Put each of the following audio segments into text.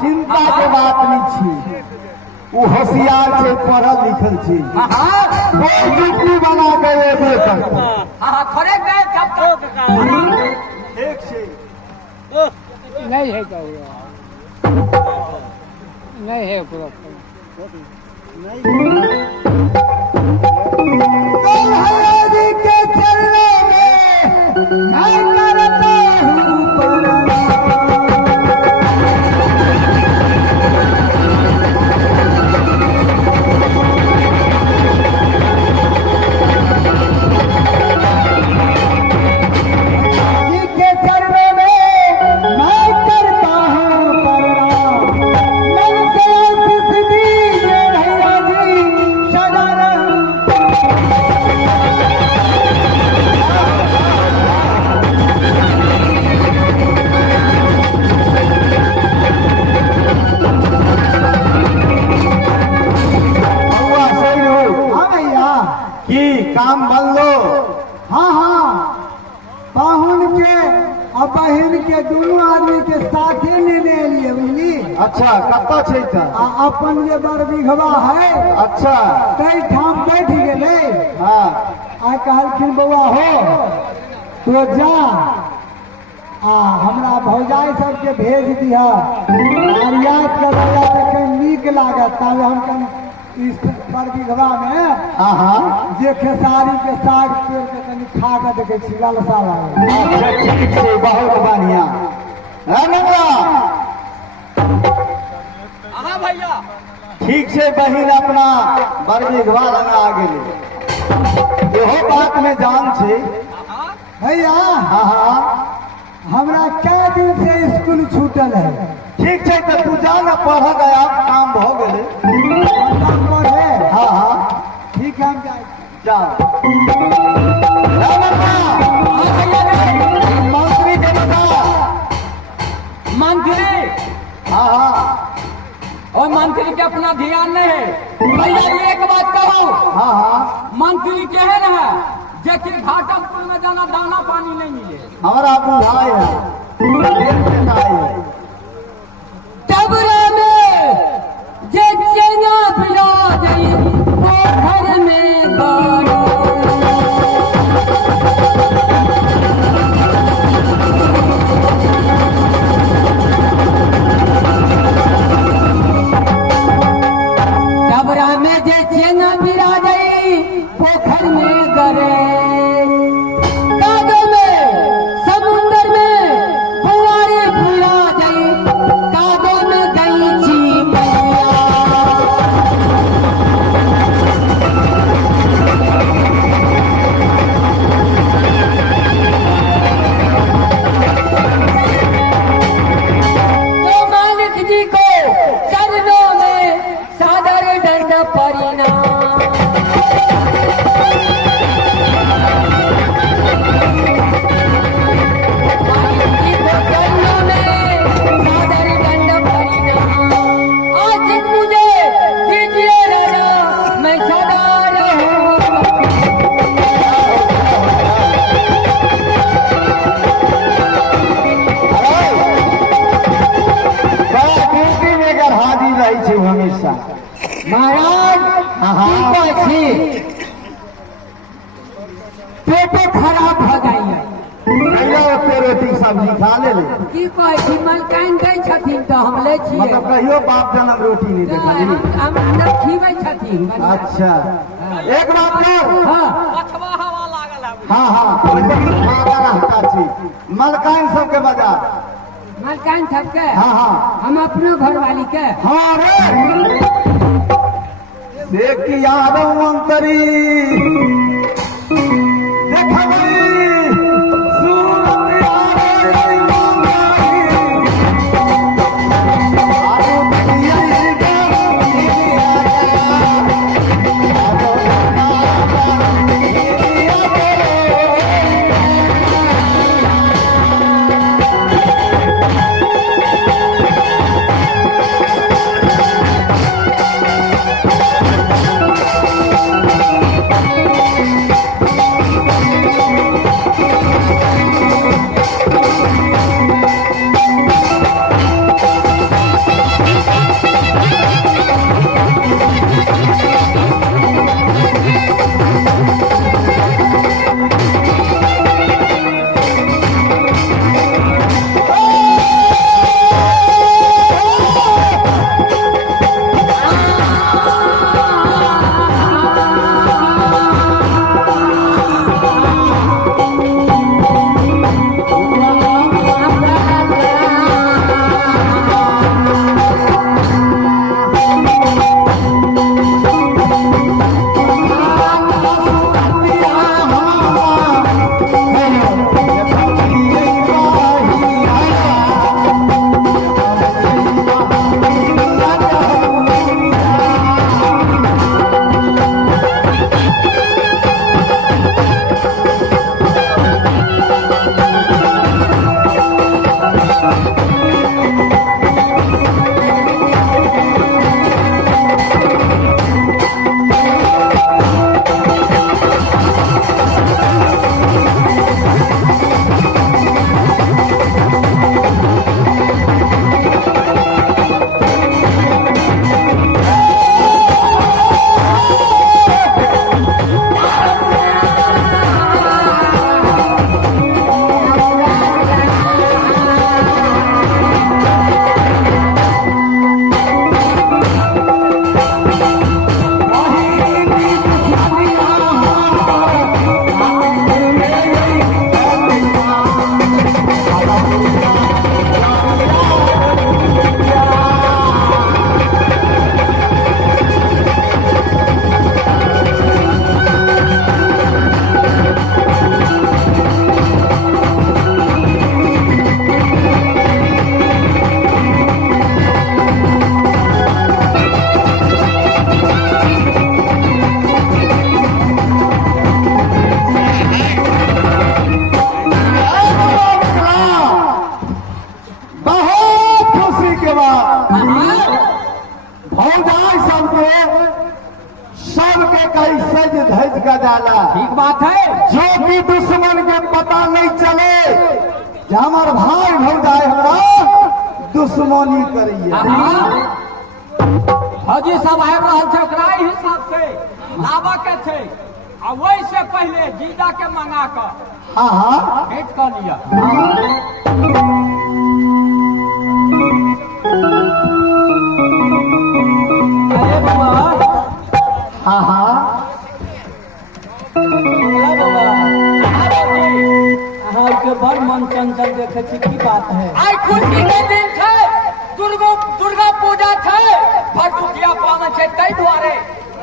चिंता के बात नहीं छी, वो होशियार छे, पढ़ल लिखल छे, वो ड्यूटी बना के एबे करता। हां थोड़े गए जब तक एक छे नहीं है क्या हुआ, नहीं है पूरा हरी के चलने में मैं करता हूँ परवाह। काम बन लो। हाँ हाँ, पाहुन के और बहन के दोनों आदमी के साथे लेने लिए बुझली। अच्छा कत्ता छै त अपन जे बड़ बिघवा है, अच्छा कई ठाम बैठ गेले। हाँ आ कहलखिन बउआ हो तो जा हमरा भौजाई सबके भेज दिया, याद करला त कहीं नीक लागत। हम कहीं इस बड़ बिघवा में हाँ जे खेसारी के साग पेड़ के कनी खा के देखे छी लालसा लागे। अच्छा ठीक छै, बहुत बढ़िया है मंगला। हां भैया ठीक छै, बहिन अपना बड़ बिघवा लग आ गेले, एहो बात में जान छै। भैया हाँ हमरा कै दिन से स्कूल छूटल है। ठीक छै त तू जा न, पढ़ गया काम भ गेले। पढ़े हाँ ठीक है, हम जाए जा। मंत्री देवता मंत्री हाँ और मंत्री के अपना ध्यान नहीं है। भैया एक बात कहो, हाँ मंत्री केहन है जेकि घाटमपुर में जाना दाना पानी नहीं मिले। हमारा बुझाई है टबरा में जे चेना पिला गई पोखर में गाड़ो। टबरा में जे चेना पिला गई पोखर में गरे, कादो में समुद्र में फुवारे फुला गई चरणों में सादर दंड परिणाम। चरणों में सादर दंड परिणाम। आज मुझे दीजिए राजा, मैं सदा रहूंगा। बड़ा ड्यूटी में अगर हाजिर रही छै हमेशा। महाराज की कहै छी पेटे खराब भ जाइए। कहिया ओते रोटी सब्जी खा ले की कहै छी मलकान दै छथिन तऽ हम लै छियै। मतलब कहियो बाप जनम रोटी नहीं देखली। हम अंदर खीबै छथिन। अच्छा एक बात कर। हाँ अथवा हवा लागल है। हाँ हाँ खाना रहता छी मलकान सबके बाजार। मलकान सबके हाँ हाँ हम अपनो घरवाली के हाँ रे से की यादव अंतरी देखबई सूरत यारे मंगाई आरो दियै जाला। ठीक बात है। जो भी दुश्मन के पता नहीं चले कि हमार भाई भौजाई हमरा दुश्मनी करिए। फौजी सब आबि रहल छै ओकरा हिसाब से लाबऽ के छै आ वही से पहले जीजा के मंगा कर हाँ हाँ भेंट कर लिया। अरे बाबा हाँ हाँ अहाँके बड़ मन चंचल देखे छी, की बात है? आई खुशी के दिन छै, दुर्गा पूजा छै, भरदुतिया पावन छै, ताहि दुआरे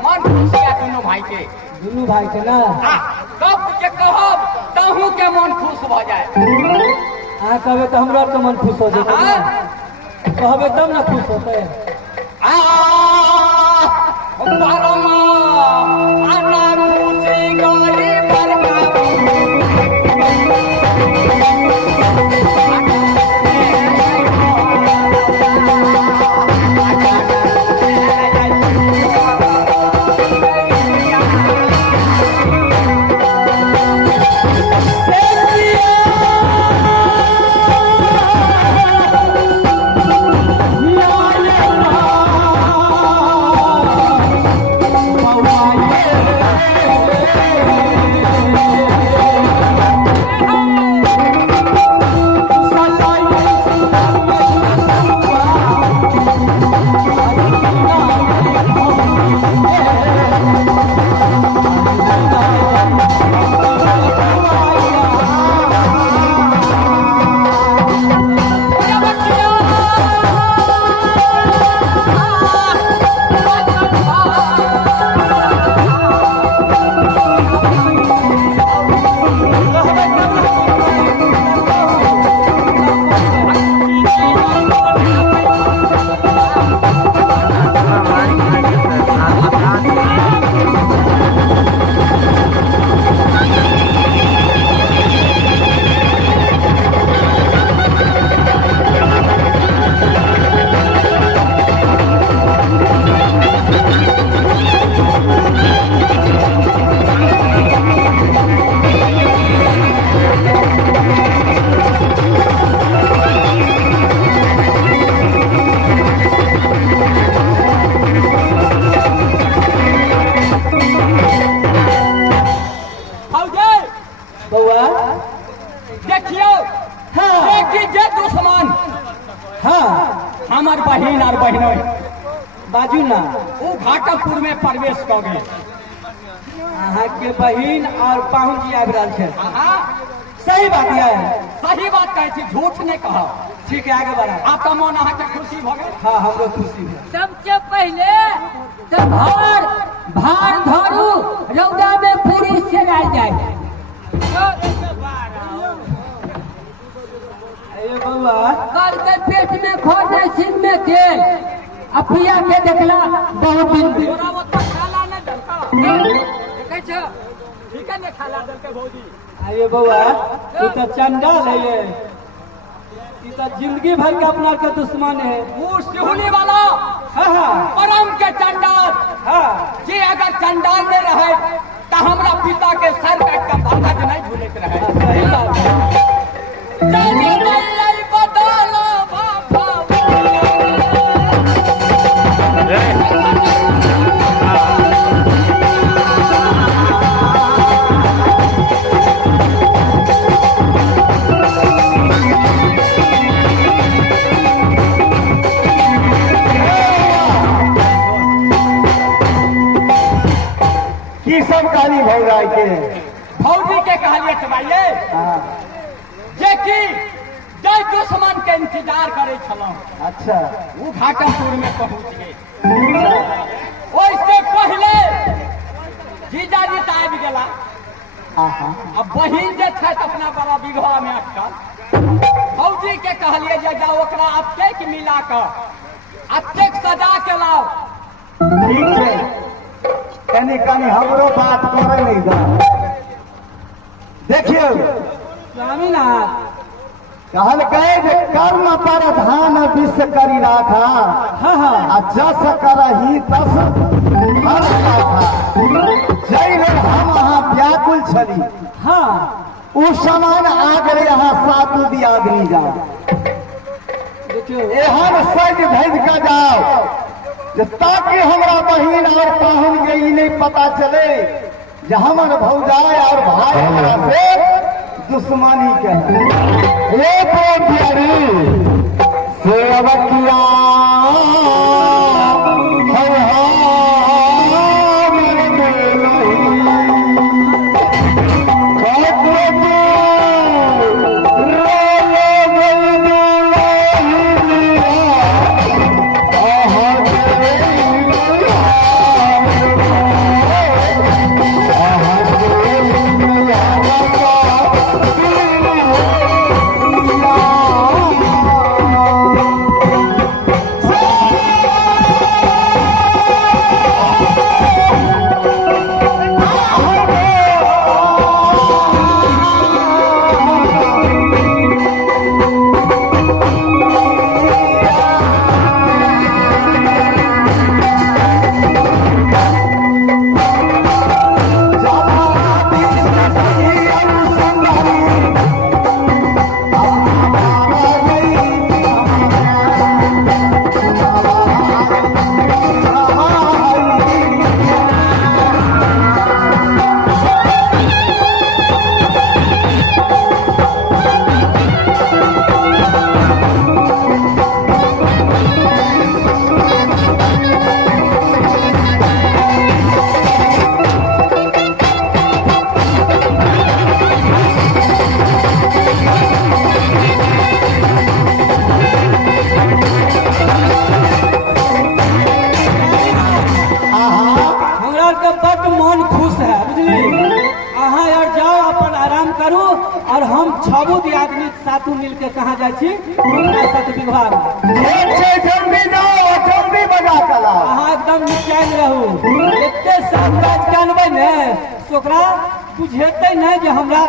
मन खुशी है दोनों भाई के। दुनू भाई के ना कब के कहब तहू के मन खुश भ जाए। अहाँ कहबे तो हमरा तो मन खुश हो जाए, कहबे तब ना खुश होते। परमा आना खुशी गई बरकाबू बउआ देखियो देखी जे दुश्मन हाँ हमार बहिन और बहनोई बाजू ना वो घाटमपुर में प्रवेश कर गए। अहाँ के बहिन और पाहुन जी आबि रहल छै। हाँ सही बात है। सही बात कहै छी, झूठ नहीं कहा। ठीक है, आगे बढ़ा। आपका मन अहाँ के खुशी भ गए? हाँ हमको खुशी है। सबसे पहले तो भार धरू रौदा में पूरी सेराई जाए। अरे बउआ कल के पेट में खोदे सिर में तेल अपिया के देखला बहुत दिन में। तोरा वो तो खाला न दलका देखै छ ठीक है ने खाला दलके भौजी। अरे बउआ तू तो चंडाल है ये तो जिंदगी भर का अपना के दुश्मन है। वो सिहुली वाला हाँ हाँ परम के चंडाल हाँ जे अगर चंडाल में रहे तो हमरा पिता के सर काट के भागा के नहीं झूलत रहे। सही बात है। जानी नहीं बदला बाबा की सब गाली भौजाई के भौजी के कहलिए चबाइए जे कि जय दुश्मन के इंतजार करे छलौं। अच्छा वो घाटमपुर में पहुंच गए। ओइसे पहले जीजा जी तो आबि गेला। अब बहिन जे छथि अपना बड़ा विघवा में अटकल। भौजी के कहलिए जे जाओ ओकरा अब चेक मिला कर आ चेक सजा के लाओ। ठीक है, कनी कनी हमरो बात करे नहीं दा। देखियो स्वामीनाथ कहल गए जे कर्म पर ध्यान विश्व करी राखा हाँ हाँ आ जस करही तस फल राखा। जय में हम अहाँ व्याकुल छली हाँ उस समान आगर यहाँ सातु दियादनी जाओ। देखियो एहन सज धज का जाओ जे ताकि हमरा बहिन और पाहुन के ई नहीं पता चले जे हमर भौजाई और भाई हमरा से दुश्मनी के ये प्यारी सेवकिया करू और हम छबू आदमी साथू मिल के कहाँ जाए छी सत विघवा जल्दी जाओ जल्दी बजा चला अहाँ एकदम निचान रहू एते साथ जानबै ने से ओकरा बुझेतै नहीं जे हमरा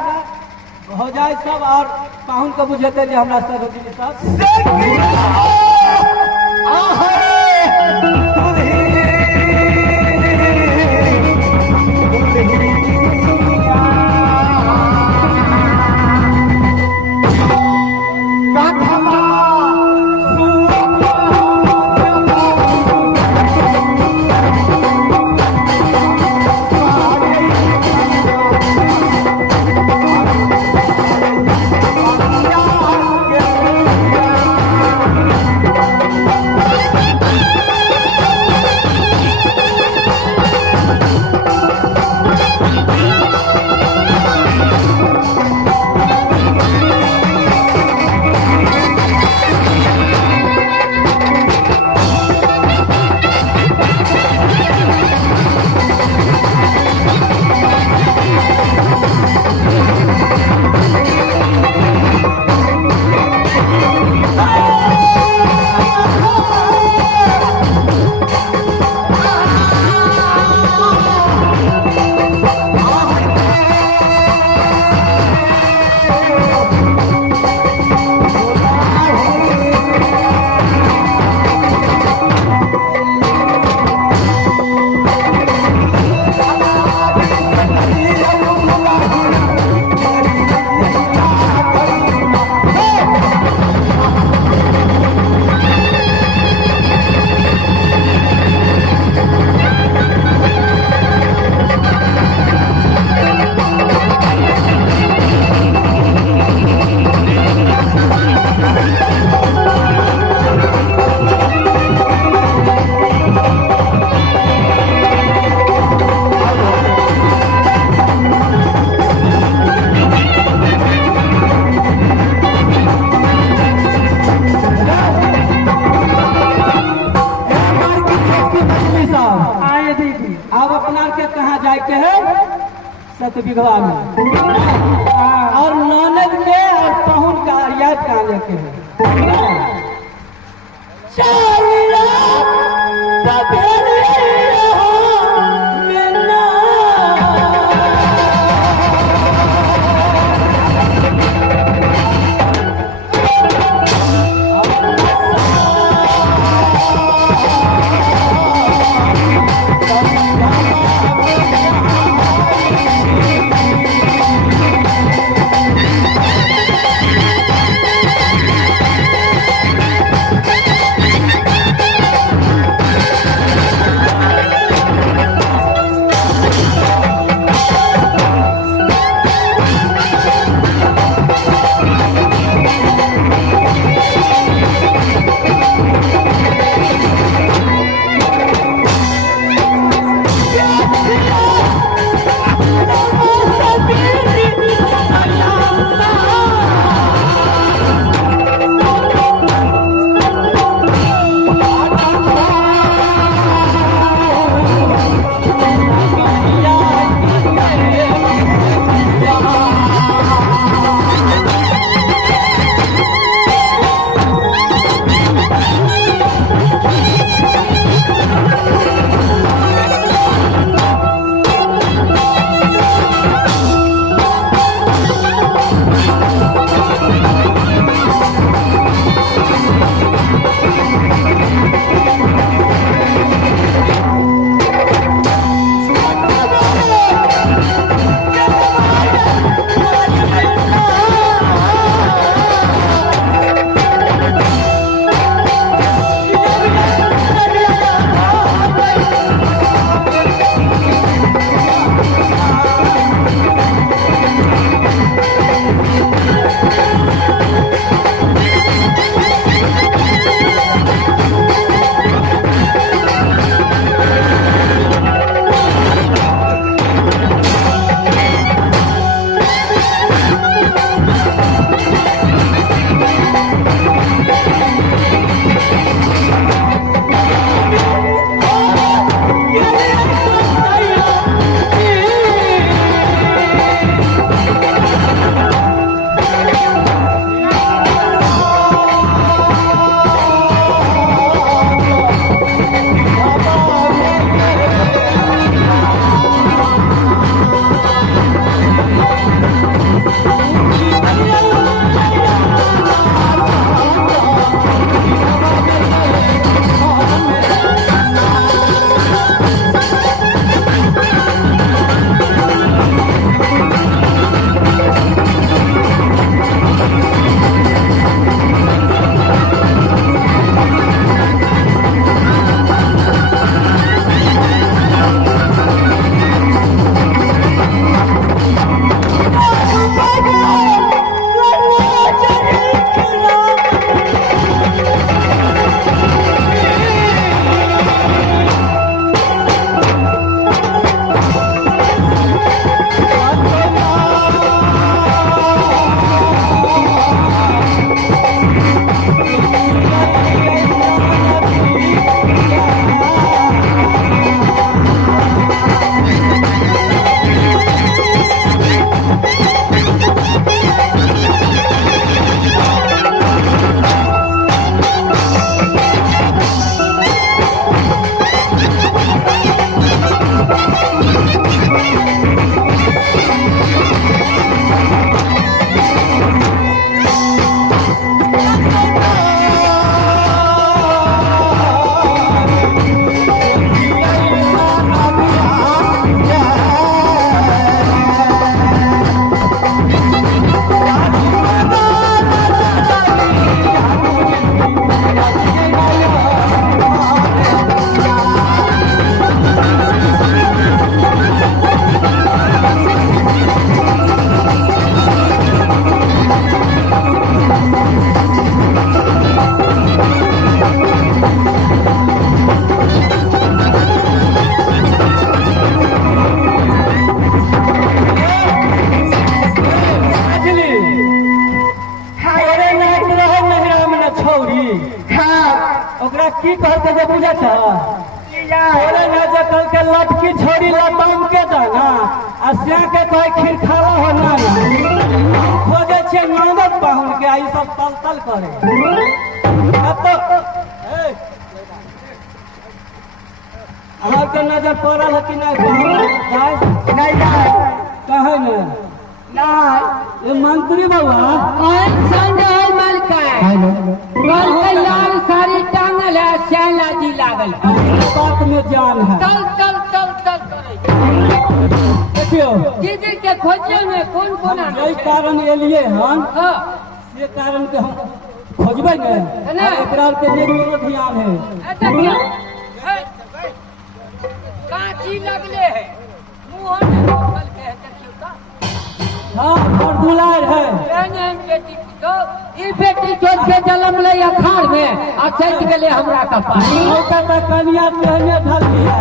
हो जाए सब और पाहुन के बुझेतै जे हमरा सरोजिनी सब सत विघवा में और ननद के और पहुन का रियायत का लेके है जाता तोरे नजर कल के लटकी छोड़ी लताम के दाना आ स्या के कोई खीर खाला हो ना खोजे छे नौबत पाहुन के आई सब तल तल करे अब तो अहाँ के नजर पड़ल है कि नहीं पाहुन नहीं कहे न ये मंत्री बाबा कौन संजय मलकाई कल के लाल साड़ी टांगल है श्याला जी लागल बात में जान है तल तल तल तल करे देखियो दीदी के खोजे में कौन कौन यही कारण एलिए हम हाँ ये कारण के हम खोजबे ने एकरा पे एक करो ध्यान है देखियो काची लगले है मुंह में निकल के है देखियो का हाँ और दुलार है एने बेटी तो ई बेटी के जन्म ले अखाड़ में आ चल गेले हमरा का पानी ओकर त कनिया तेहने धल दिया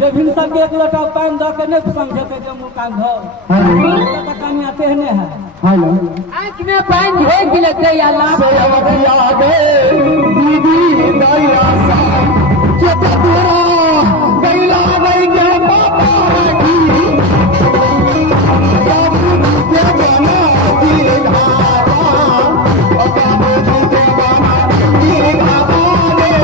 जे भिन सब एक लोटा पान द के नहीं समझते जे मुंह कान धो ओकर त कनिया तेहने है आँख में पानी हे गिले ते अल्लाह सेवतिया गे दीदी दैया सा जब तेरा गैला गई के बाबा की जब ते बना की धावा और जब ते बना की धावा रे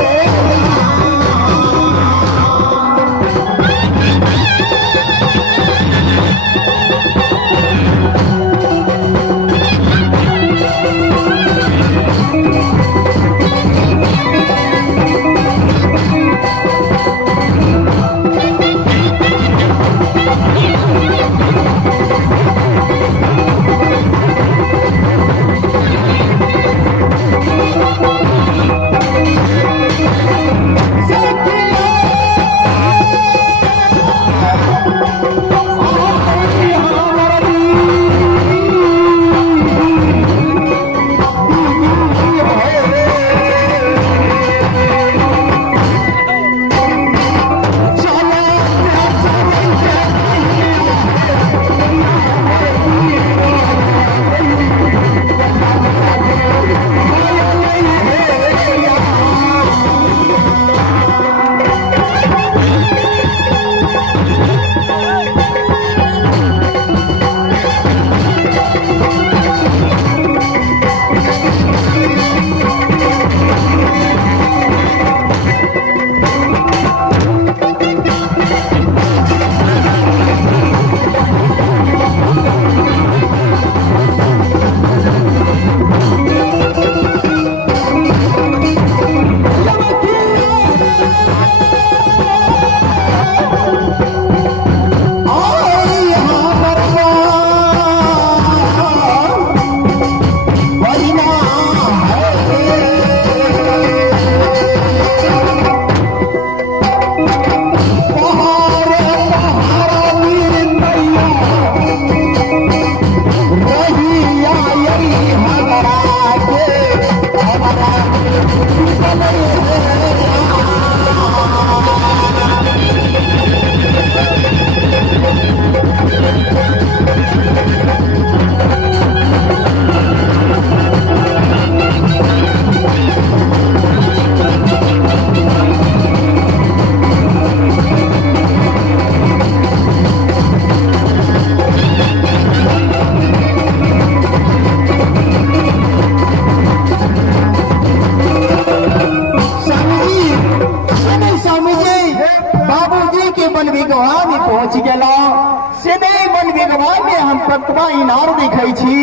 पटवा इनार देखै छी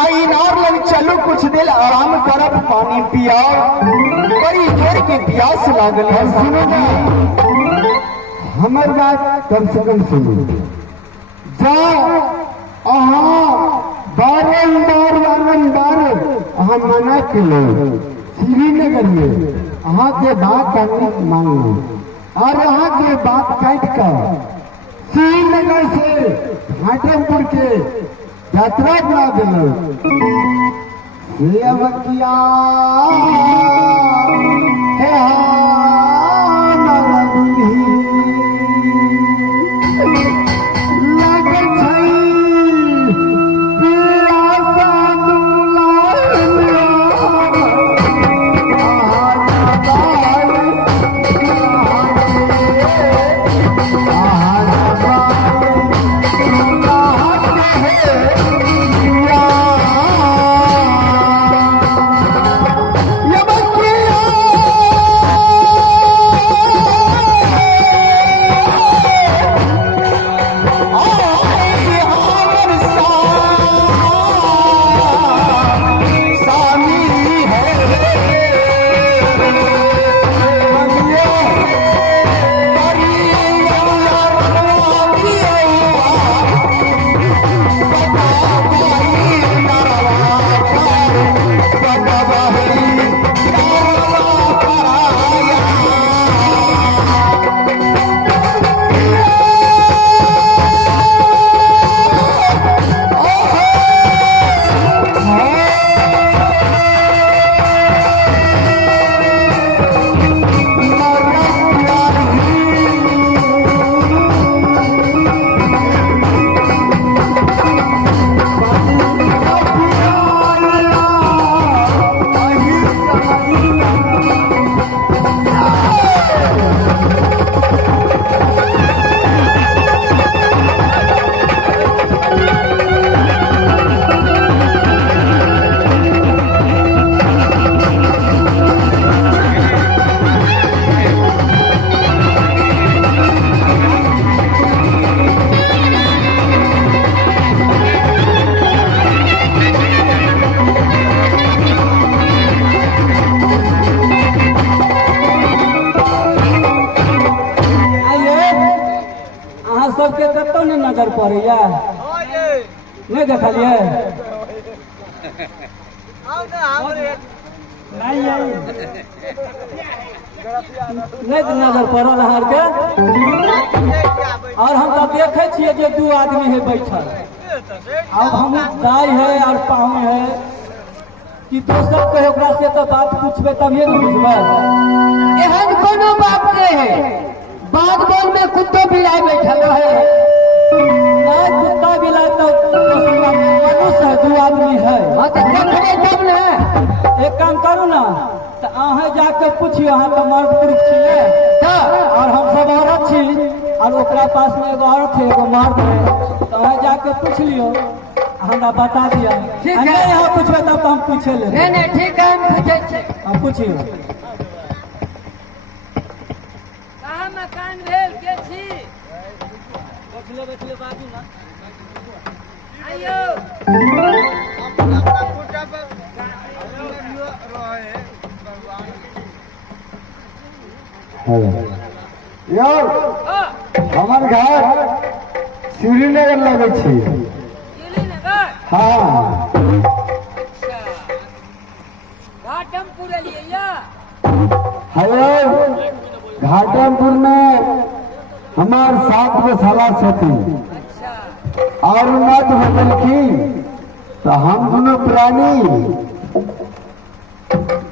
आ इनार लग चलू कुछ देर आराम करब पानी पिया बड़ी जोर के प्यास लागल है। सुनो ना हमर बात कम से कम सुनो जाओ अहाँ बारंबार अहाँ मना केलो श्रीनगर में अहाँ के बात मांगो और अहाँ के बात काट कर श्रीनगर से घाटमपुर के यात्रा बना दिलो सेवकिया हे हमारा दुल्ही लगै छै प्यासा दुलार सबके कतौ ने नजर पड़ैया नहीं देखलिए नहीं नजर पड़ल हर के और हम तो देखे छियै जे 2 आदमी है बैठल अब हम दाई है और पाहुन है कि दोसर कहे ओकरा से तो बात पूछबे तभिए न बुझबै एहन कोनो बात नहीं है बात बोल में कुत्तो बिलाई बैठल रहे नहीं कुत्ता बिलाई तो मनुष्य है 2 आदमी है हाँ तो देखने तब न एक काम करू ना तो अहाँ जाके पूछिए अहाँ तो मर्द पुरुष छियै और हम सब औरत छी और ओकरा पास में एगो औरत है एगो मर्द है तो अहाँ जाके पूछ लियो हमरा बता दिया ठीक है। नहीं यहाँ पूछबे तब तो हम पूछे ले नहीं ठीक है हम पूछे छे हम पूछिए कहाँ मकान भेल के छी बैठले बाजू ना आइयो यार हमार घर श्रीनगर लगे छी श्रीनगर हाँ अच्छा घाटमपुर लिए या हेलो घाटमपुर में हमार 7 गो साला छथिन अच्छा और मत बदलखिन तो हम दोनों प्राणी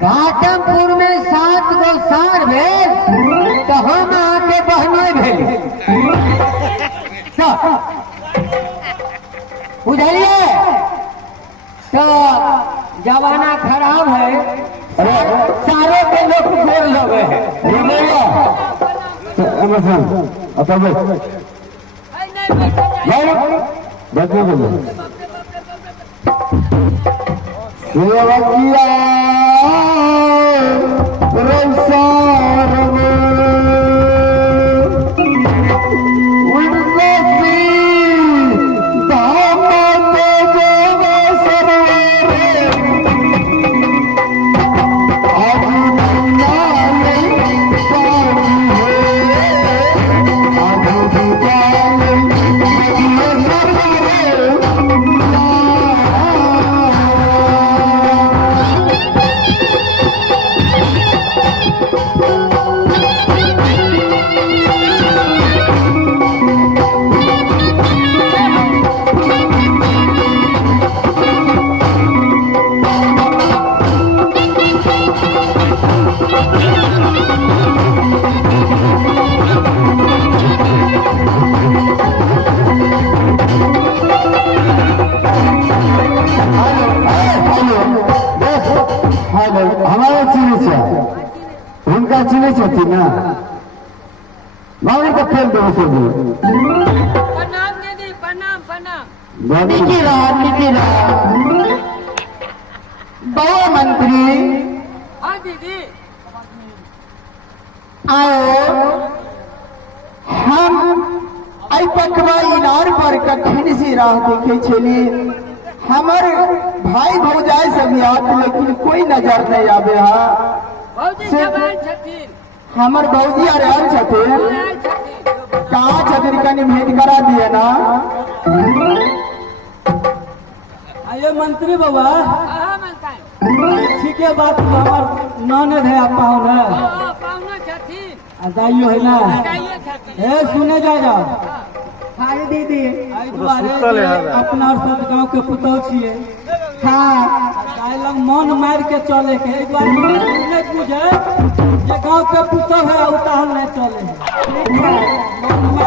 घाटमपुर में 7 गो सार भेल तो हम आके बहनोई भेल बुझलिए तो जमाना खराब है सारे के लोग जोड़ लगे हैं बच्चे बोलो सेवकिया रौसार हमारा चिन्ह छै हुनका चिन्ह छथिन ना बाबू का फेल दो से प्रणाम दीदी प्रणाम प्रणाम निकी बहु मंत्री हाँ दीदी आओ हम आई पकवा इनार पर कठिन सी राह देखे छली हमर भाई भौजाई सब याद लेकिन कोई नजर नहीं आवे हा भौजी जवान छथिन हमर भौजी आर आयल छथिन आयल छथिन कहाँ छथिन कनी भेंट करा दिए ना आइए मंत्री बाबा हाँ मनता है ठीक है बात तो हमार ननद है आप पाहुन है पाहुना छथिन दाइयो है ना दाइयो छथिन ए सुने जा हाय दीदी आई दुआरे अपना सब गांव के पुतौ छिए हाँ दाइ लग मन मार के चले के एक बार नहीं बुझे जे गांव के पुतौ है उतार नहीं चले मन मार